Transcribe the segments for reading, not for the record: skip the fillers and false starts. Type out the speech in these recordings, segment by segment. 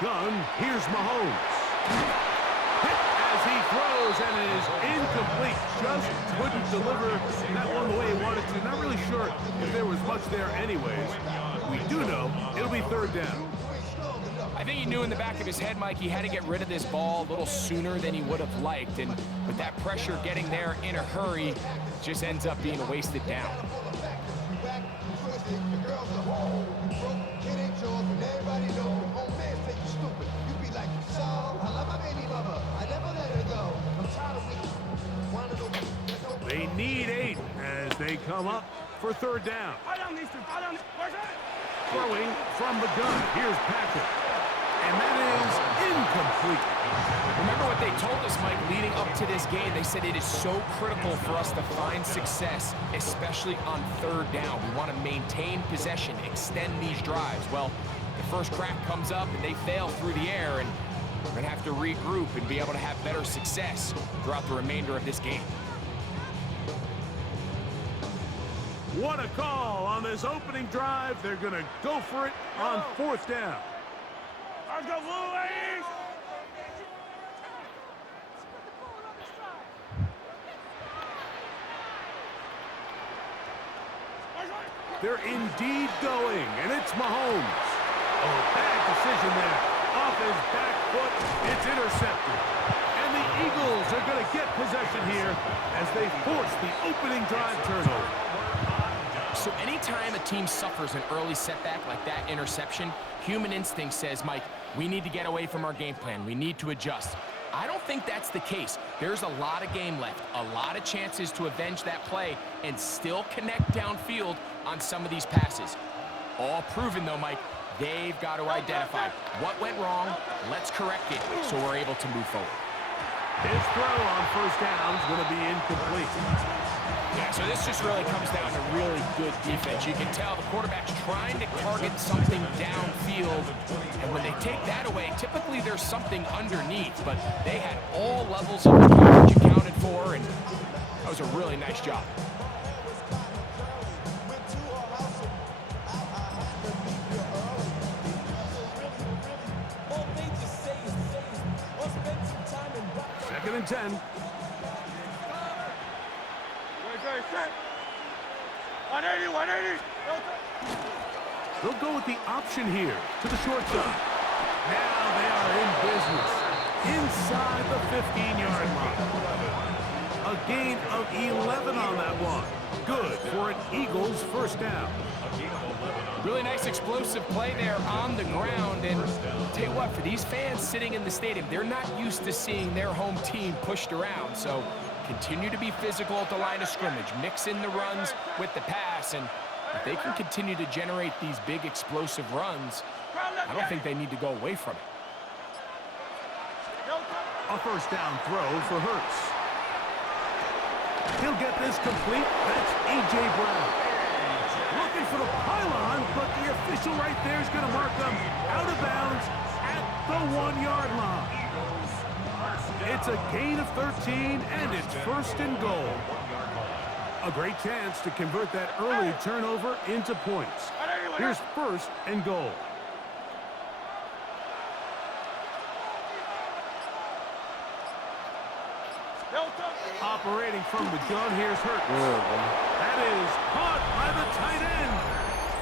gun, here's Mahomes. Hit as he throws, and it is incomplete. Just couldn't deliver that one the way he wanted to. Not really sure if there was much there anyways. We do know it'll be third down. I think he knew in the back of his head, Mike, he had to get rid of this ball a little sooner than he would have liked. And with that pressure getting there in a hurry, just ends up being a wasted down. They need 8 as they come up for third down. Throwing from the gun. Here's Patrick. And that is incomplete. Remember what they told us, Mike, leading up to this game. They said it is so critical for us to find success, especially on third down. We want to maintain possession, extend these drives. Well, the first crack comes up and they fail through the air, and we're going to have to regroup and be able to have better success throughout the remainder of this game. What a call on this opening drive. They're going to go for it on fourth down. Let's go, Blue ladies! They're indeed going, and it's Mahomes. Oh, bad decision there. Off his back foot, it's intercepted. And the Eagles are going to get possession here as they force the opening drive turnover. So anytime a team suffers an early setback like that interception, human instinct says, Mike, we need to get away from our game plan. We need to adjust. I don't think that's the case. There's a lot of game left, a lot of chances to avenge that play and still connect downfield on some of these passes. All proven, though, Mike, they've got to identify what went wrong, let's correct it so we're able to move forward. His throw on first down is going to be incomplete. Yeah, so this just really comes down to really good defense. You can tell the quarterback's trying to target something downfield, and when they take that away, typically there's something underneath, but they had all levels of the coverage accounted for, and that was a really nice job. Second and 10. They'll go with the option here to the short side. Now they are in business inside the 15-yard line. A gain of 11 on that one. Good for an Eagles first down. Really nice explosive play there on the ground, and I'll tell you what, for these fans sitting in the stadium, they're not used to seeing their home team pushed around, so continue to be physical at the line of scrimmage, mix in the runs with the pass, and if they can continue to generate these big explosive runs, I don't think they need to go away from it. A first down throw for Hurts. He'll get this complete. That's A.J. Brown. Looking for the pylon, but the official right there is going to mark them out of bounds at the 1-yard line. It's a gain of 13, and it's first and goal. A great chance to convert that early turnover into points. Here's first and goal. Operating from the gun, here's Hurts. That is caught by the tight end,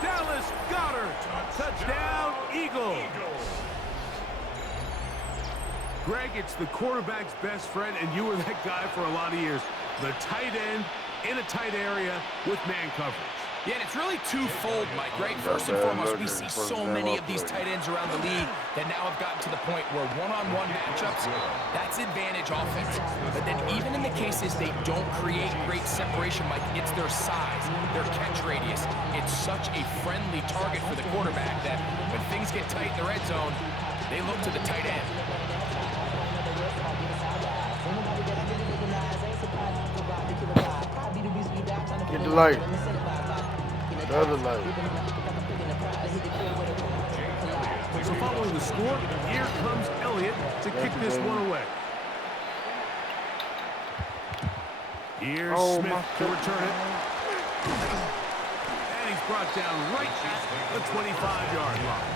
Dallas Goedert. Touchdown, Eagles. Greg, it's the quarterback's best friend, and you were that guy for a lot of years. The tight end in a tight area with man coverage. Yeah, and it's really twofold, Mike, right? First and foremost, we see so many of these tight ends around the league that now have gotten to the point where one-on-one matchups, that's advantage offense. But then even in the cases they don't create great separation, Mike, it's their size, their catch radius. It's such a friendly target for the quarterback that when things get tight in the red zone, they look to the tight end. Get the light. The other light. So following the score, here comes Elliott to kick this one away. Here's Smith to return it. And he's brought down right at the 25-yard line.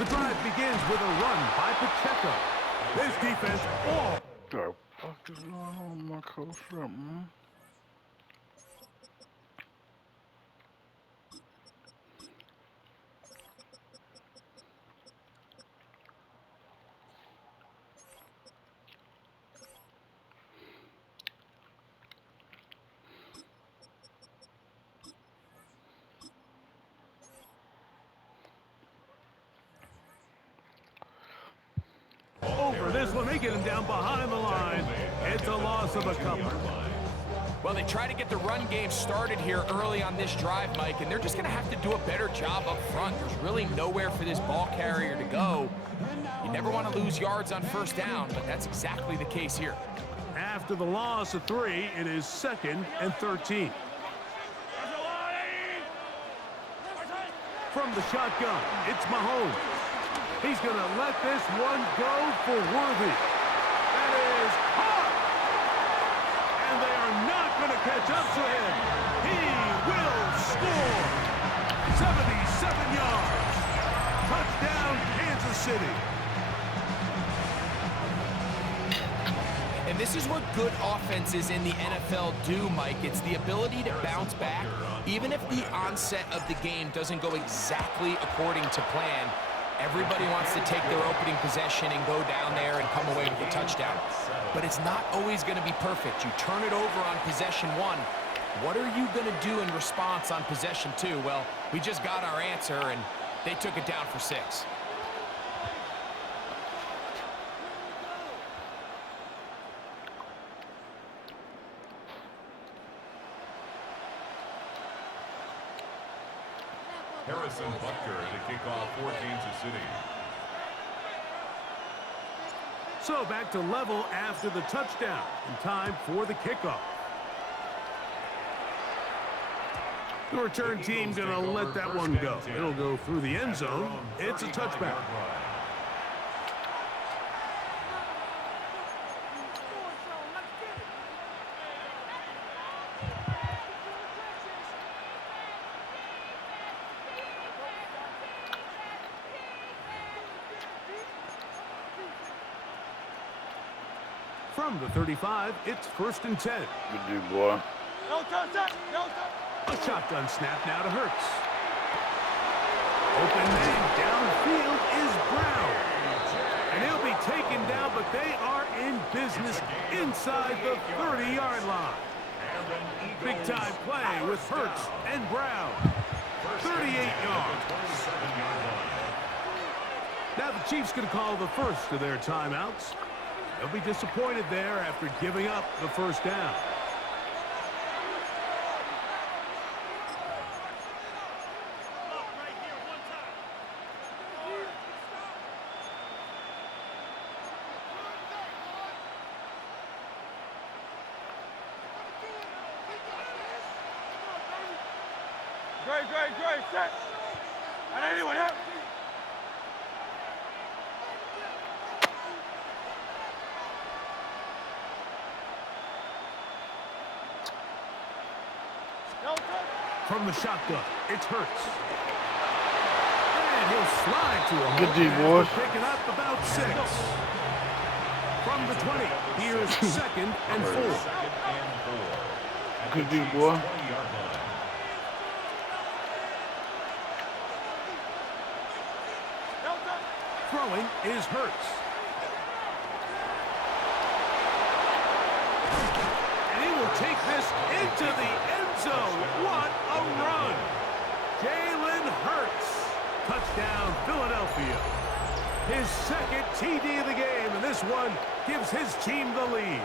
The drive begins with a run by Pacheco. This defense all. What the fuck is going on with my coach front, man? Over this one, they get him down behind the line. It's a loss of a couple. Well, they try to get the run game started here early on this drive, Mike, and they're just going to have to do a better job up front. There's really nowhere for this ball carrier to go. You never want to lose yards on first down, but that's exactly the case here. After the loss of 3, it is 2nd and 13. From the shotgun, it's Mahomes. He's going to let this one go for Worthy. That is caught. And they are not going to catch up to him. He will score. 77 yards. Touchdown, Kansas City. And this is what good offenses in the NFL do, Mike. It's the ability to bounce back, even if the onset of the game doesn't go exactly according to plan. Everybody wants to take their opening possession and go down there and come away with a touchdown. But it's not always going to be perfect. You turn it over on possession 1. What are you going to do in response on possession 2? Well, we just got our answer, and they took it down for 6. Harrison Butker to kick off for Kansas City. So back to level after the touchdown. And time for the kickoff. The return team going to let that one go. It'll go through the end zone. It's a touchback. From the 35, it's 1st and 10. Good dude, boy. A shotgun snap now to Hurts. Open man downfield is Brown. And he'll be taken down, but they are in business inside the 30-yard line. Big-time play with Hurts and Brown. 38 yards. Now the Chiefs going to call the first of their timeouts. They'll be disappointed there after giving up the first down. Great, set. I need anyone help. From the shotgun, it's Hurts. And he'll slide to a Good D, hole boys. after picking up about 6. From the 20, here's 2nd and 4. Good dude, boy. Throwing is Hurts. And he will take this into the end zone. What a run. Jalen Hurts. Touchdown, Philadelphia. His 2nd TD of the game, and this one gives his team the lead.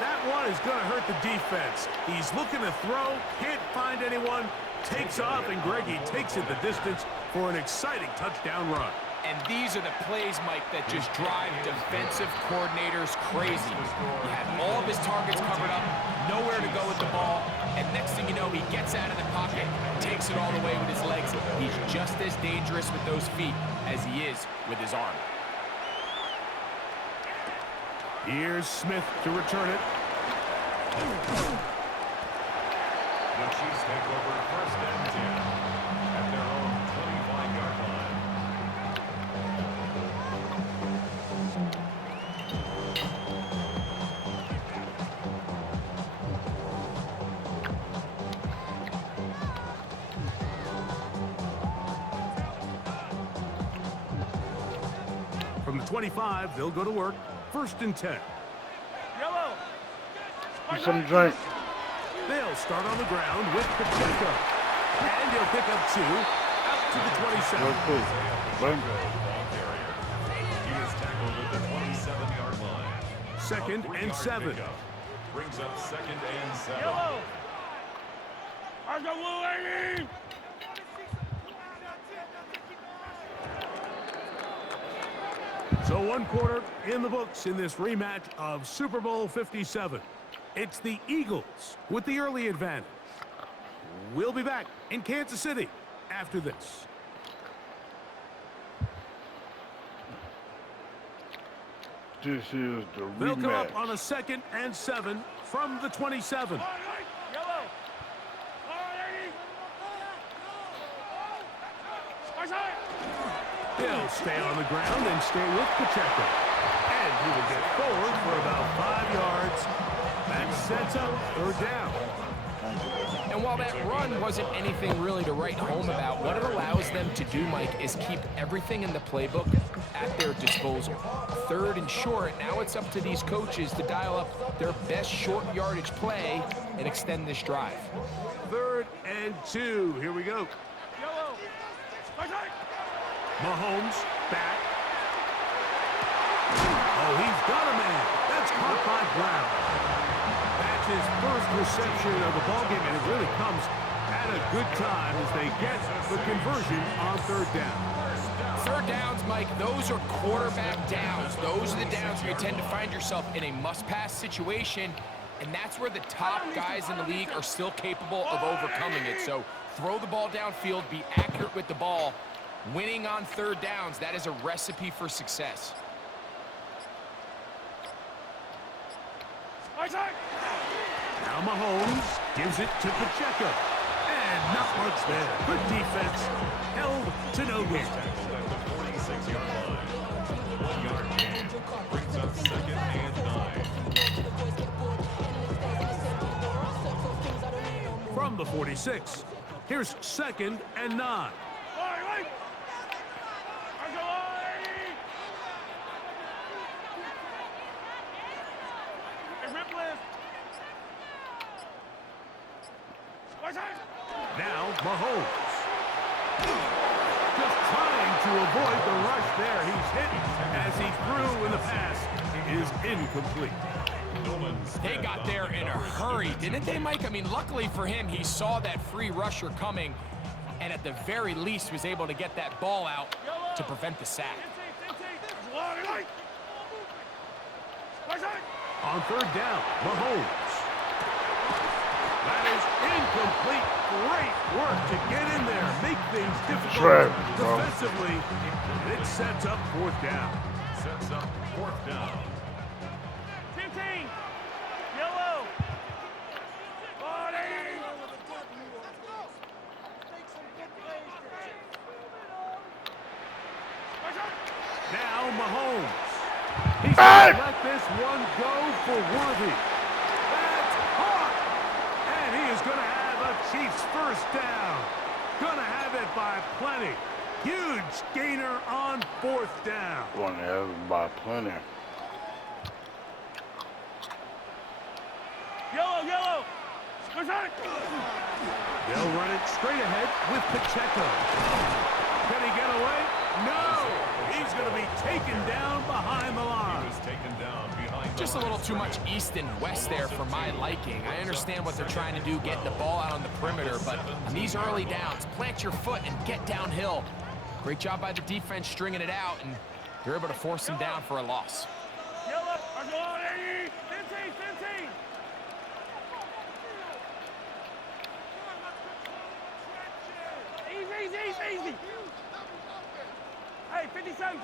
That one is going to hurt the defense. He's looking to throw, can't find anyone, takes off, and Greggy takes it the distance for an exciting touchdown run. And these are the plays, Mike, that just drive defensive coordinators crazy. He had all of his targets covered up, nowhere to go with the ball, and next thing you know, he gets out of the pocket, takes it all the way with his legs. He's just as dangerous with those feet as he is with his arm. Here's Smith to return it. The Chiefs take over 1st and 10 at their own 25. From the 25, they'll go to work. 1st and 10. Yellow. Get some drink. They'll start on the ground with Pacheco. And he'll pick up 2 out to the 27. Real quick. Bang. He is tackled at the 27-yard line. 2nd and 7. Brings up 2nd and 7. Yellow. I got blue 80. So 1 quarter in the books in this rematch of Super Bowl 57. It's the Eagles with the early advantage. We'll be back in Kansas City after this. This is the They'll come rematch. up on a 2nd and 7 from the 27. Yellow. He'll stay on the ground and stay with Pacheco. And he will get forward for about 5 yards. That sets up 3rd down. And while that run wasn't anything really to write home about, what it allows them to do, Mike, is keep everything in the playbook at their disposal. 3rd and short, now it's up to these coaches to dial up their best short yardage play and extend this drive. 3rd and 2. Here we go. Yellow. Mahomes back. Oh, he's got a man. That's caught by Brown. That's his first reception of the ballgame, and it really comes at a good time as they get the conversion on 3rd down. 3rd downs, Mike, those are quarterback downs. Those are the downs where you tend to find yourself in a must-pass situation, and that's where the top guys in the league are still capable of overcoming it. So throw the ball downfield, be accurate with the ball. Winning on 3rd downs, that is a recipe for success. Now Mahomes gives it to Pacheco. And not much there. Good defense. Held to no gain. Tackled at the 46-yard line. 1-yard gain. Brings up 2nd and 9. From the 46, here's 2nd and 9. Now Mahomes. Just trying to avoid the rush there. He's hit as he threw in the pass is incomplete. They got there in a hurry, didn't they, Mike? I mean, luckily for him, he saw that free rusher coming and at the very least was able to get that ball out to prevent the sack. On 3rd down, Mahomes. That is incomplete. Great work to get in there, make things difficult defensively. It sets up 4th down. Sets up 4th down. 15. Yellow. Now Mahomes. He's going to let this one go for Worthy. That's caught. And he is going to have a Chiefs 1st down. Going to have it by plenty. Huge gainer on 4th down. Going to have it by plenty. Yellow. They'll run it straight ahead with Pacheco. Can he get away? No. He's going to be taken down behind the line. He was taken down behind the Just a little too much east and west there for my liking. I understand what they're trying to do, getting the ball out on the perimeter, but on these early downs, plant your foot and get downhill. Great job by the defense stringing it out, and they're able to force them down for a loss. Yellow. 15. Easy. Hey, 57.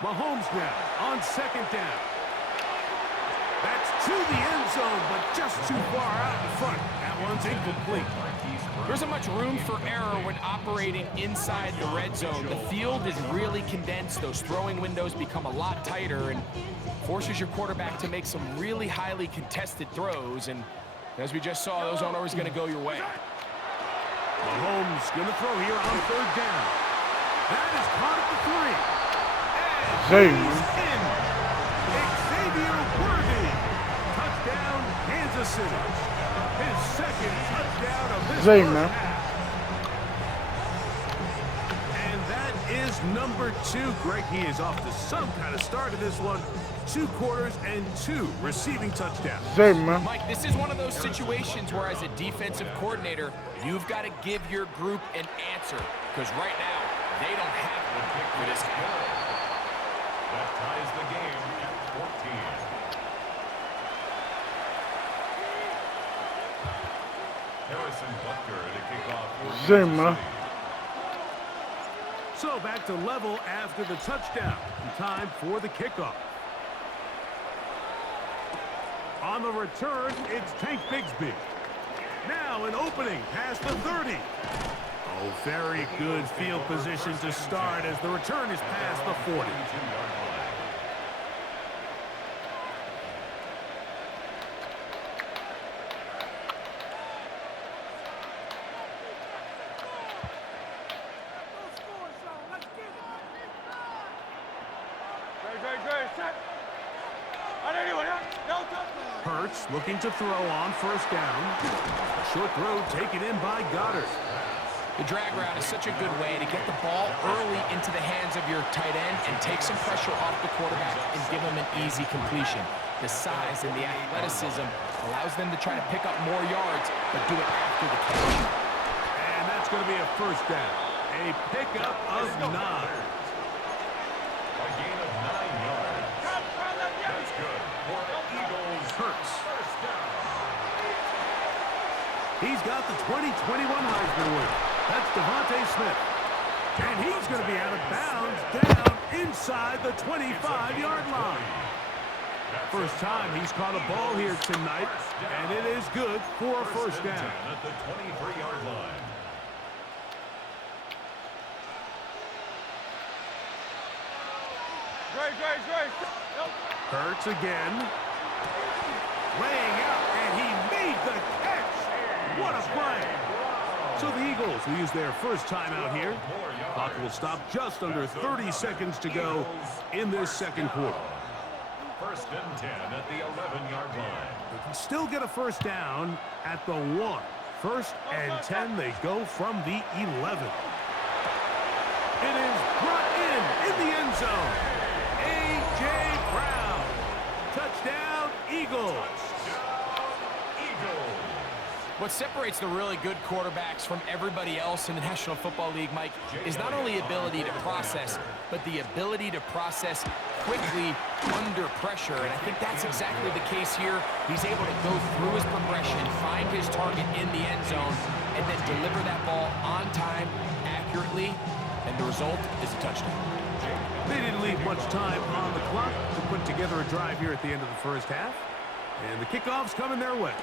Mahomes now on 2nd down. That's to the end zone, but just too far out in front. That one's incomplete. There isn't much room for error when operating inside the red zone. The field is really condensed. Those throwing windows become a lot tighter and forces your quarterback to make some really highly contested throws. And as we just saw, those aren't always going to go your way. Mahomes going to throw here on 3rd down. That is caught at the 3. Zay, And man. he's in. Xavier Worthy. Touchdown, Kansas City. His second touchdown of this Zay, first man. half. And that is number 2. Greg, he is off to some kind of start in this one. 2 quarters and 2 receiving touchdowns. Zay, man. Mike, this is one of those situations where as a defensive coordinator, you've got to give your group an answer. Because right now, they don't have the pick for this game. That ties the game at 14. Harrison Butker to kick off for Zay, Kansas man. City. So back to level after the touchdown. Time for the kickoff. On the return, it's Tank Bigsby. Now an opening past the 30. Oh, very good field position to start as the return is past the 40. 22-yard line. Hurts looking to throw on first down. A short throw taken in by Goddard. The drag route is such a good way to get the ball early into the hands of your tight end and take some pressure off the quarterback and give him an easy completion. The size and the athleticism allows them to try to pick up more yards, but do it after the catch. And that's going to be a first down. A pickup of 9. A gain of 9 yards. That's good for the Eagles. Hurts. First down. He's got the 2021 Heisman winner. That's Devontae Smith. And he's going to be out of bounds down inside the 25-yard line. First time he's caught a ball here tonight, and it is good for a first down. At the 23-yard line. Hurts again. Laying out, and he made the catch. What a play. So the Eagles will use their first time out here. Clock will stop just under 30 seconds to go in this second quarter. First and 10 at the 11-yard line. They can still get a first down at the 1. First and 10, they go from the 11. It is brought in the end zone. A.J. Brown. Touchdown, Eagles. What separates the really good quarterbacks from everybody else in the National Football League, Mike, is not only ability to process, but the ability to process quickly under pressure. And I think that's exactly the case here. He's able to go through his progression, find his target in the end zone, and then deliver that ball on time, accurately, and the result is a touchdown. They didn't leave much time on the clock to put together a drive here at the end of the first half. And the kickoff's coming their way.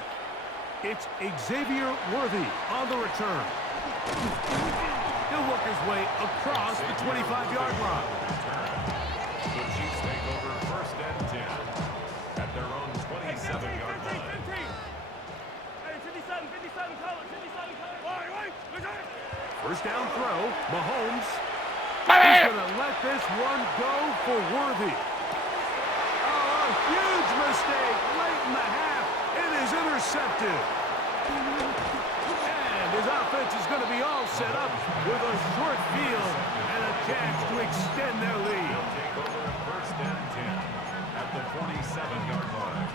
It's Xavier Worthy on the return. He'll work his way across the 25-yard line. The Chiefs take over first and 10 at their own 27-yard line. First down throw, Mahomes. He's going to let this one go for Worthy. Oh, a huge mistake late in the half. It is intercepted. And his offense is going to be all set up with a short field and a chance to extend their lead. They'll take over first and 10 at the 47-yard line.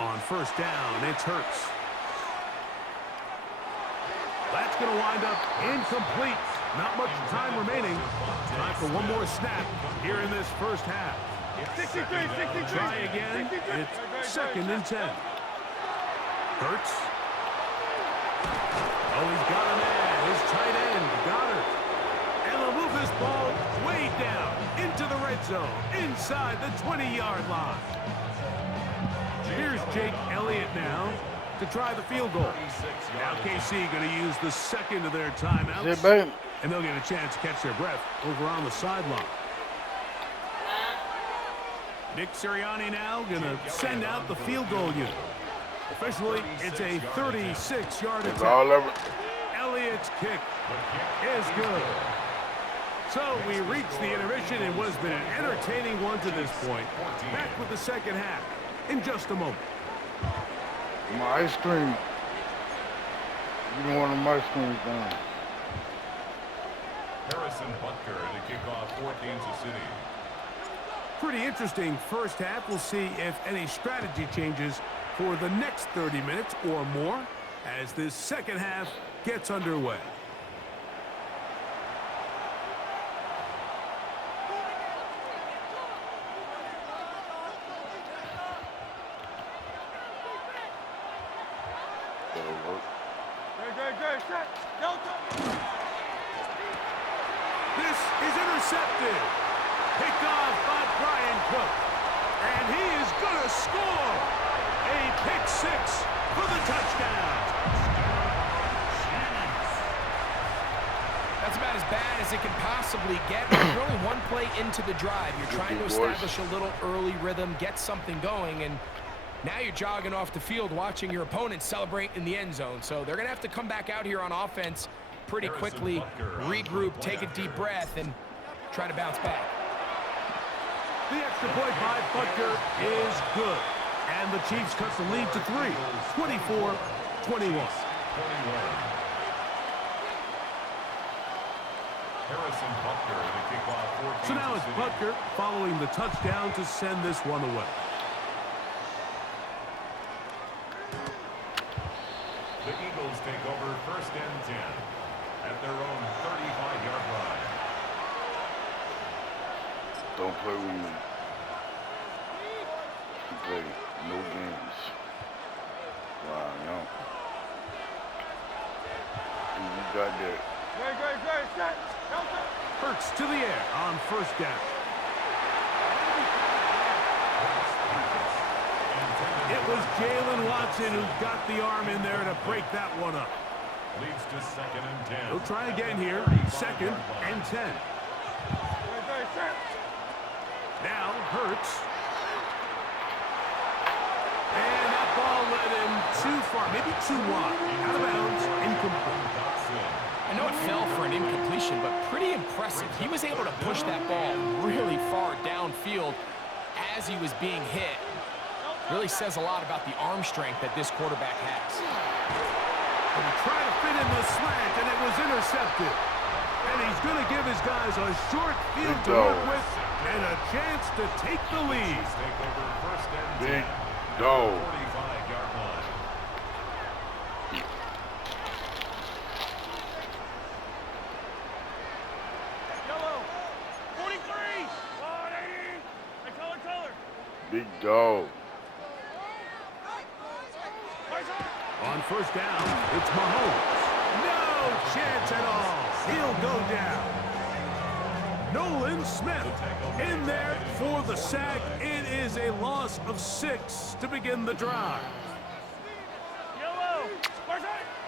On first down, it's Hurts. That's going to wind up incomplete. Not much time remaining. Time for one more snap here in this first half. 63. Try again. It's second and 10. Hurts. Oh, he's got a man. His tight end, Goddard. And they'll move this ball way down into the red zone, inside the 20-yard line. Here's Jake Elliott now to try the field goal. Now KC going to use the second of their timeouts, baby. and they'll get a chance to catch their breath over on the sideline. Nick Sirianni now going to send out the field goal unit. Officially, it's a 36-yard It's attempt. all over. Elliott's kick is good. So we reached the intermission in what has been an entertaining one to this point. Back with the second half in just a moment. My ice cream. You don't want my ice cream down. Harrison Butker to kick off for Kansas City. Pretty interesting first half. We'll see if any strategy changes for the next 30 minutes or more as this second half gets underway. This is intercepted. Picked off by Brian Cook. And he is going to score. A pick six for the touchdown. That's about as bad as it can possibly get. You're only one play into the drive. You're trying to establish a little early rhythm, get something going, and now you're jogging off the field watching your opponent celebrate in the end zone. So they're going to have to come back out here on offense pretty quickly, regroup, take a deep breath, and try to bounce back. The extra point by Butker is good. And the Chiefs cut the lead to 3, 24-21. Harrison Butker to kick off for Kansas So now it's City. Butker following the touchdown to send this one away. The Eagles take over first and 10 at their own 35-yard line. Don't play with me. You play no games. Wow, no. You got that. Hurts to the air on first down. It was Jalen Watson who got the arm in there to break that one up. Leads to second and 10. He'll try again here. Second and 10. Now Hurts. And that ball led him too far, maybe too wide. Out of bounds, incomplete. I know it fell for an incompletion, but pretty impressive. He was able to push that ball really far downfield as he was being hit. Really says a lot about the arm strength that this quarterback has. And he tried to fit in the slant, and it was intercepted. And he's going to give his guys a short field to work with and a chance to take the lead. Take over first and 10. Big dog. 45-yard line. Yellow. 43. 180. Hey, color. Big dog. On first down, it's Mahomes. No chance at all. He'll go down. Nolan Smith in there for the sack. It is a loss of 6 to begin the drive. Yellow.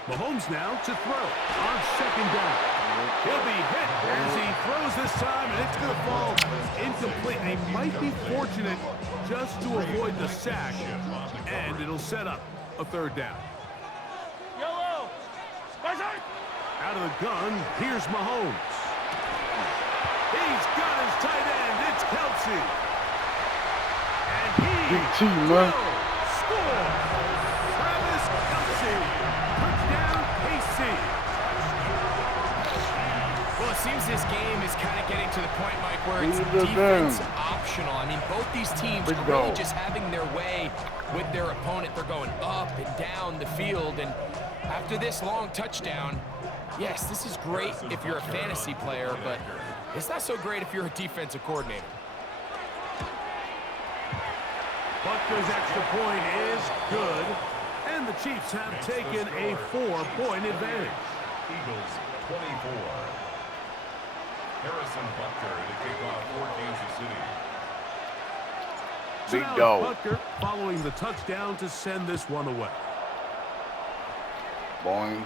Mahomes now to throw on second down. He'll be hit as he throws this time, and it's going to fall incomplete. They might be fortunate just to avoid the sack, and it'll set up a third down. Yellow. Out of the gun, here's Mahomes. He's got his tight end. It's Kelsey. And he Big T, man. score. Travis Kelsey. Touchdown, KC. Well, it seems this game is kind of getting to the point, Mike, where it's Look at defense them. optional. I mean, both these teams Big are really dog. just having their way with their opponent. They're going up and down the field, and after this long touchdown, yes, this is great if you're a fantasy player, but it's not so great if you're a defensive coordinator. Butker's extra point is good, and the Chiefs have taken a 4-point advantage. Eagles 24. Harrison Butker to kick off for Kansas City. So Big now it's dog. Butker following the touchdown to send this one away. Boing.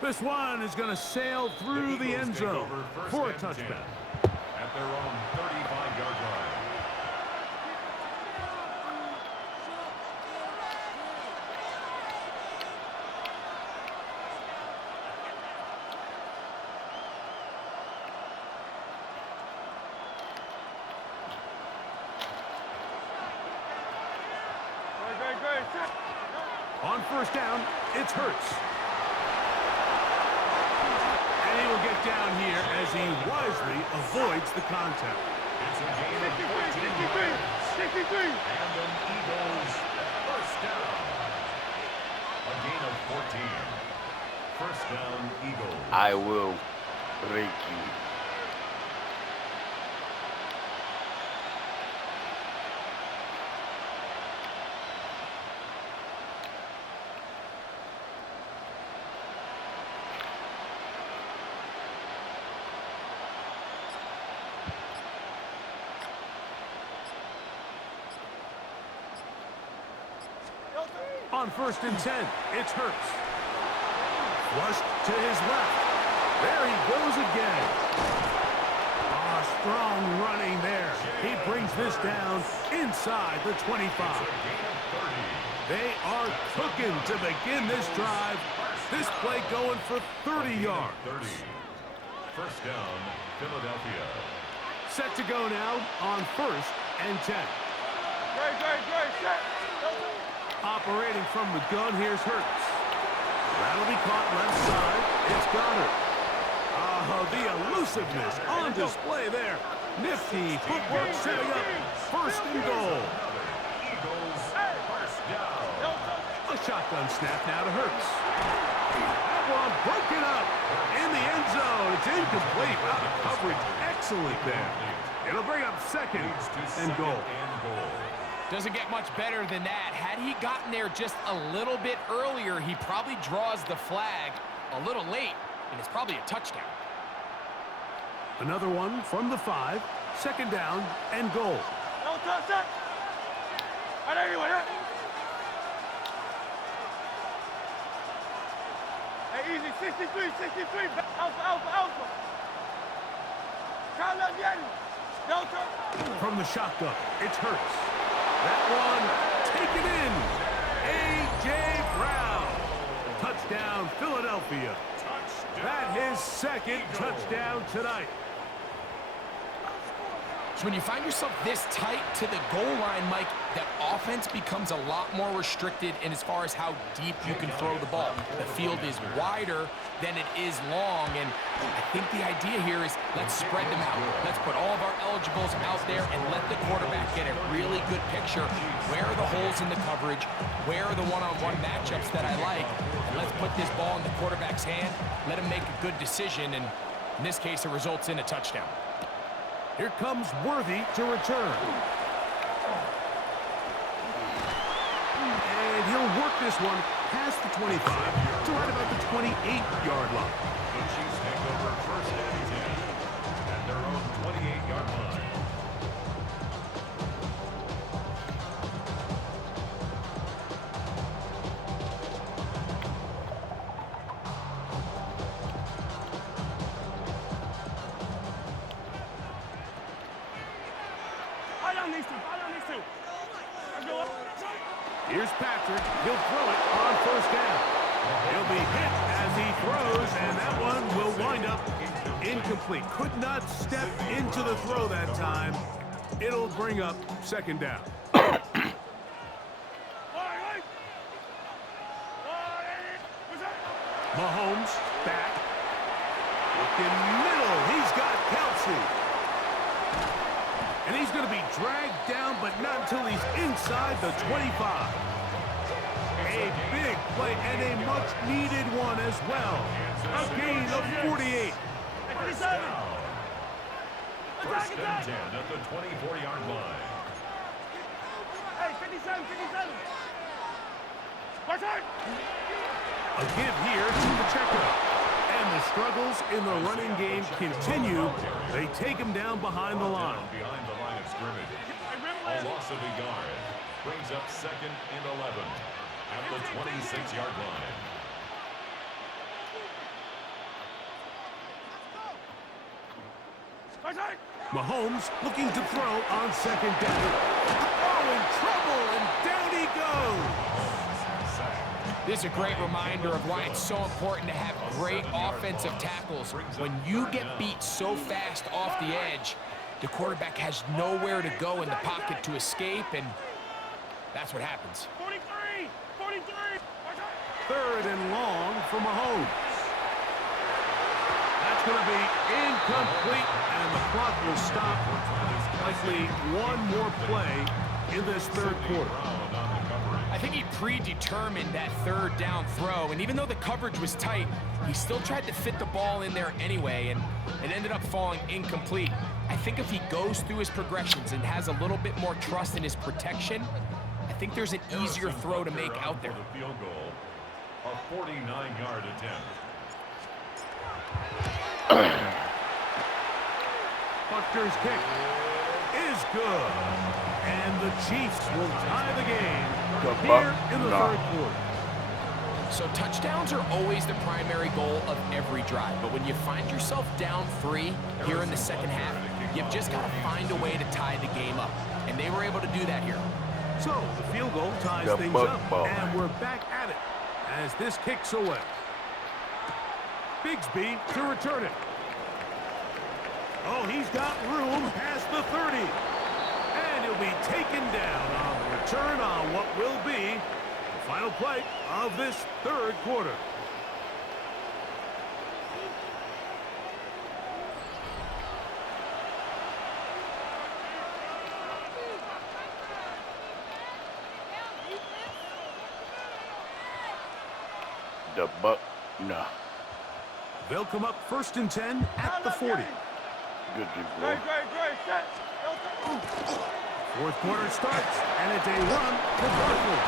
This one is going to sail through the end zone for a touchdown. At their own 35-yard line. On first down, it's Hurts. And he will get down here as he wisely avoids the contact. It's a gain of 14 yards. 63. And an Eagles first down. A gain of 14. First down, Eagles. I will break you. On first and 10, it's Hurts. Flushed to his left. There he goes again. Strong running there. He brings this down inside the 25. They are cooking to begin this drive. This play going for 30 yards. 30. First down, Philadelphia. Set to go now on first and 10. Great, set. Operating from the gun, here's Hurts. That'll be caught left side. It's Goddard. Oh, the elusiveness on display there. Nifty footwork setting up first and goal. Eagles first down. A shotgun snap now to Hurts. That one broken up in the end zone. It's incomplete. Wow, the coverage excellent there. It'll bring up second and goal. Doesn't get much better than that. Had he gotten there just a little bit earlier, he probably draws the flag a little late, and it's probably a touchdown. Another one from the 5. Second down and goal. No touch that. I know you want it. Hey, easy. 63. Alpha. Count up, Yeti. No touch. From the shotgun, it's Hurts. That one taken in. A.J. Brown. Touchdown, Philadelphia. That his second touchdown tonight. So when you find yourself this tight to the goal line, Mike, that offense becomes a lot more restricted in as far as how deep you can throw the ball. The field is wider than it is long, and I think the idea here is let's spread them out. Let's put all of our eligibles out there and let the quarterback get a really good picture. Where are the holes in the coverage? Where are the one-on-one matchups that I like? And let's put this ball in the quarterback's hand, let him make a good decision, and in this case, it results in a touchdown. Here comes Worthy to return. And he'll work this one past the 25 to right about the 28-yard line. The Chiefs take over first and 10 at their own 28-yard line. I don't need to. Let's go up. Here's Patrick. He'll throw it on first down. He'll be hit as he throws, and that one will wind up incomplete. Could not step into the throw that time. It'll bring up second down. Mahomes back. Looking middle. He's got Kelsey. And he's going to be dragged down, but not until he's inside the 25. A big play and a much-needed one as well. A gain of 48. First down. First and 10 at the 24-yard line. Hey, 57. Martin! A give here to the checkup. And the struggles in the running game continue. They take him down behind the line. Behind the line of scrimmage. A loss of a yard brings up second and 11 at the 26-yard line. Martin! Mahomes looking to throw on second down. Oh, in trouble, and down he goes. This is a great reminder of why it's so important to have great offensive tackles. When you get beat so fast off the edge, the quarterback has nowhere to go in the pocket to escape, and That's what happens. 43! 43! Third and long for Mahomes. That's going to be incomplete, and the clock will stop. Likely one more play in this third quarter. I think he predetermined that third down throw, and even though the coverage was tight, he still tried to fit the ball in there anyway, and it ended up falling incomplete. I think if he goes through his progressions and has a little bit more trust in his protection, I think there's an easier throw to make out there. The field goal, a 49-yard attempt. Buckner's kick is good. And the Chiefs will tie the game here in the third quarter. So touchdowns are always the primary goal of every drive. But when you find yourself down 3 here in the second half, you've just got to find a way to tie the game up. And they were able to do that here. So the field goal ties things up, and we're back at it as this kicks away. Bigsby to return it. Oh, he's got room past the 30. And he'll be taken down on the return on what will be the final play of this third quarter. They'll come up 1st and 10 at the 40. Good deep Great, set. Fourth quarter starts, and it's a run for Barkley.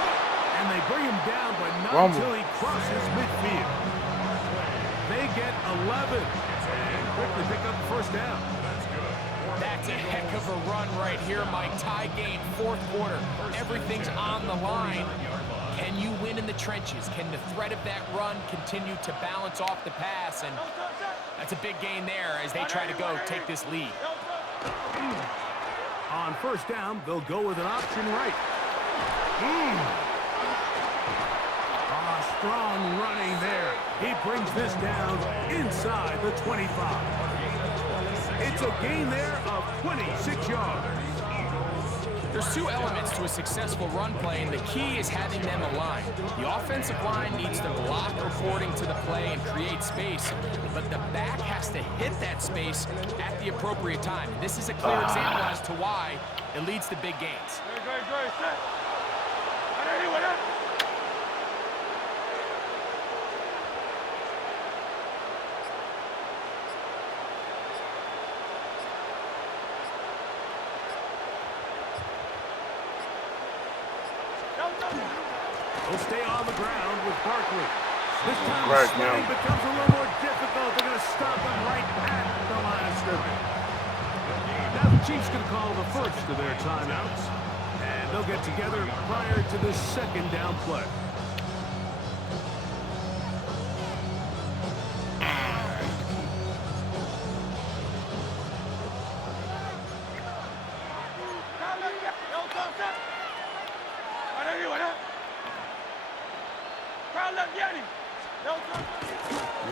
And they bring him down, but not until he crosses midfield. They get 11 and quickly pick up the first down. That's a heck of a run right here, Mike. Tie game, fourth quarter. Everything's on the line. Can you win in the trenches? Can the threat of that run continue to balance off the pass? And that's a big gain there as they try to go take this lead. On first down, they'll go with an option right. Strong running there. He brings this down inside the 25. It's a gain there of 26 yards. There's 2 elements to a successful run play, and the key is having them aligned. The offensive line needs to block reporting to the play and create space, but the back has to hit that space at the appropriate time. This is a clear example as to why it leads to big gains. Great, set. They'll stay on the ground with Barkley. This time the sliding becomes a little more difficult. They're going to stop him right at the line of scrimmage. Now the Chiefs going to call the first of their timeouts, and they'll get together prior to the second down play.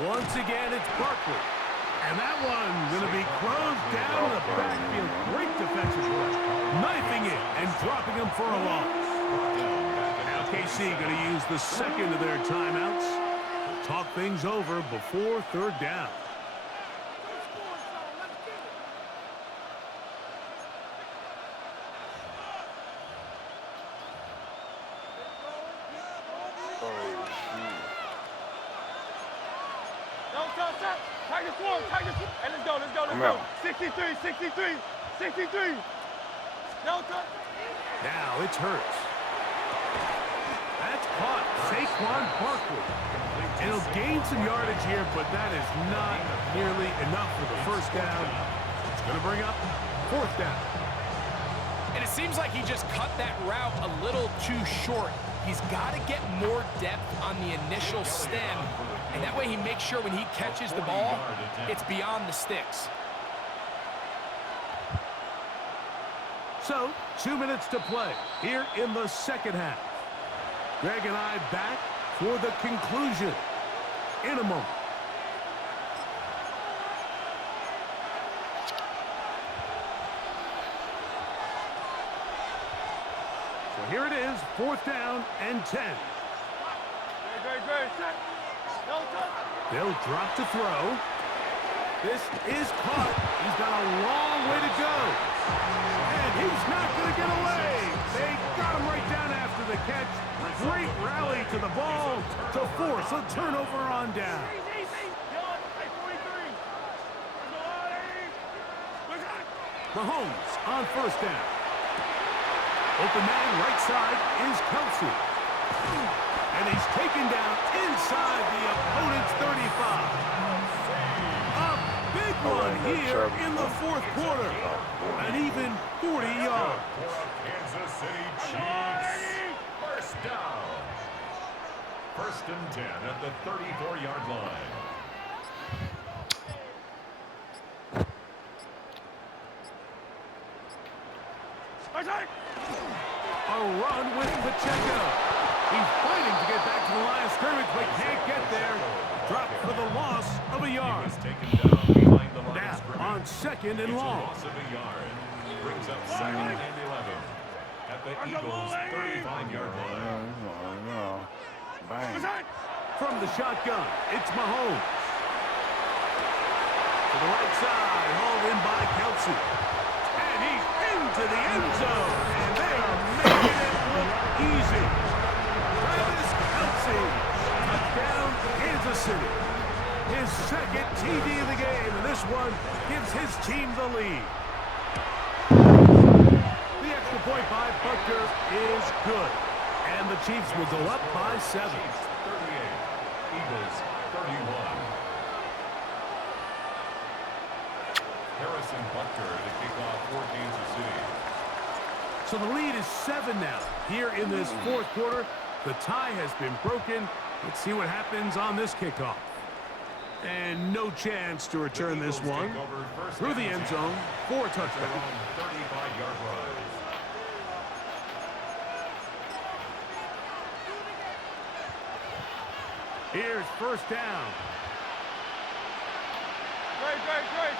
Once again, it's Barkley. And that one going to be closed down in the backfield. Great defensive play. Knifing it and dropping him for a loss. Now KC going to use the second of their timeouts to talk things over before third down. Hey, let's go. 63. Now it's Hurts. That's caught. Saquon Barkley. And he'll gain some yardage here, but that is not nearly enough for the first down. It's going to bring up fourth down. And it seems like he just cut that route a little too short. He's got to get more depth on the initial stem, and that way he makes sure when he catches the ball, it's beyond the sticks. So, 2 minutes to play here in the second half. Greg and I back for the conclusion in a moment. So here it is, 4th down and 10. Great, set. No touch. They'll drop to throw. This is caught. He's got a long way to go. And he's not going to get away. They got him right down after the catch. Great rally to the ball to force a turnover on down. Mahomes on 1st down. Open man right side is Kelsey. And he's taken down inside the opponent's 35. Big one here in the 4th quarter. An even 40 yards. Kansas City Chiefs. First down. 1st and 10 at the 34-yard line. A run with Pacheco. He's fighting to get back to the line of scrimmage, but can't get there. Dropped for the loss of a yard. Taken down behind the line Now of scrimmage. on 2nd and long. Loss of a yard. Brings up 2nd and 11 at the Eagles' 35-yard line. Bang. From the shotgun, it's Mahomes. To the right side, hauled in by Kelsey. And he's into the end zone. And they are making it look easy. Travis Kelsey, touchdown, Kansas City. His 2nd TD of the game, and this one gives his team the lead. The extra point by Butker is good. And the Chiefs will go up by 7. Chiefs 38, Eagles 31. Harrison Butker to kick off for Kansas City. So the lead is 7 now. Here in this 4th quarter, the tie has been broken. Let's see what happens on this kickoff. And no chance to return this one. Through the end zone for a touchdown. 35-yard rise. Here's 1st down. Great,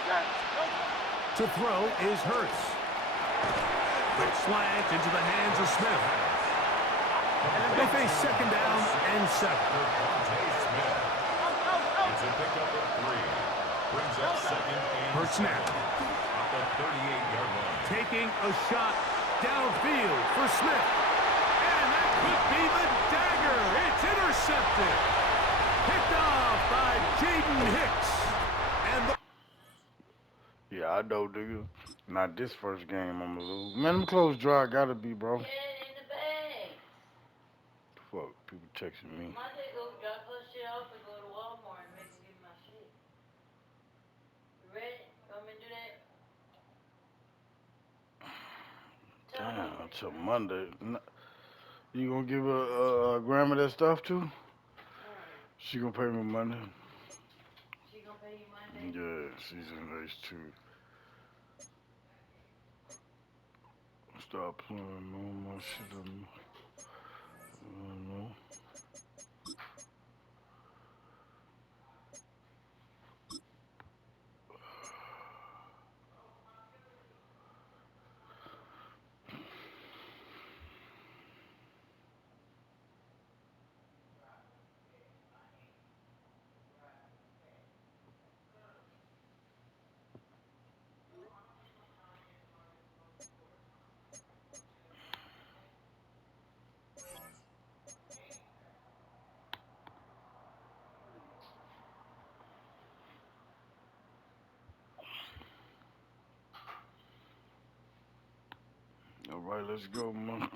set. To throw is Hurts. Quick slant into the hands of Smith. They face 2nd down and 7. Smith. It's a pickup of 3. Brings up 2nd and Hurts now. at the 38-yard line. Taking a shot downfield for Smith. And that could be the dagger. It's intercepted. Picked off by Jaden Hicks. And the Yeah, I know, dude. Not this first game I'm gonna lose. Man, them clothes dry. Gotta be, bro. Get it in the bag. Fuck, people texting me. Monday, go drop her shit off and go to Walmart and make her get my shit. You ready? You want me to do that? Damn, until Monday. You gonna give grandma that stuff too? She gonna pay me Monday. She gonna pay you Monday? Yeah, she's in age 2. Stop playing no more shit. I don't know. All right, let's go, man.